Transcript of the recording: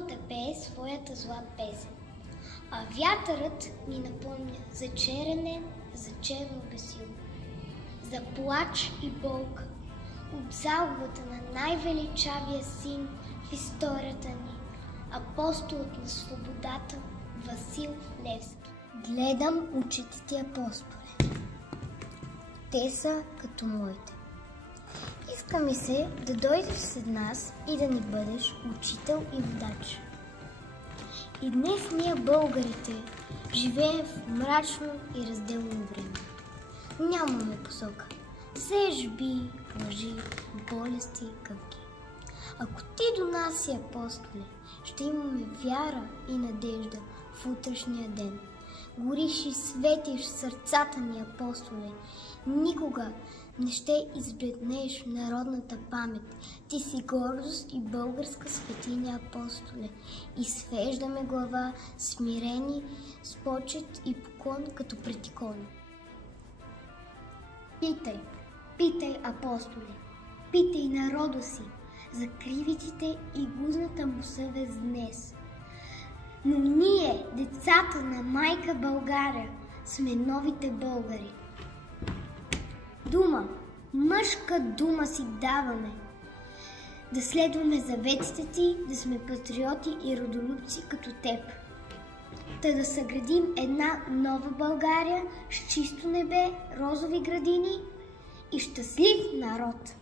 чумата пее своята зла песен, а вятърът ни напомня за черен, за черно бесило, за плач и болка от загубата на най-величавия син в историята ни, апостолът на свободата Васил Левски. Гледам очите ти, апостоле. Те са като моите. Иска ми се да дойдеш след нас и да ни бъдеш учител и водач. И днес ние, българите, живеем в мрачно и разделно време. Нямаме посока. Сежби, лъжи, болести, къвки. Ако ти до нас си, апостоле, ще имаме вяра и надежда в утрешния ден. Гориш и светиш в сърцата ни, апостоле. Никога не ще избледнеш в народната памет. Ти си гордост и българска светиня, апостоле. И свеждаме глава, смирени, с почет и поклон като пред икона. Питай, питай, апостоле, питай народа си за кривиците и гузната му съвест днес. Но ние, децата на майка България, сме новите българи. Дума, мъжка дума си даваме. Да следваме заветите ти, да сме патриоти и родолюбци като теб. Та да съградим една нова България с чисто небе, розови градини и щастлив народ.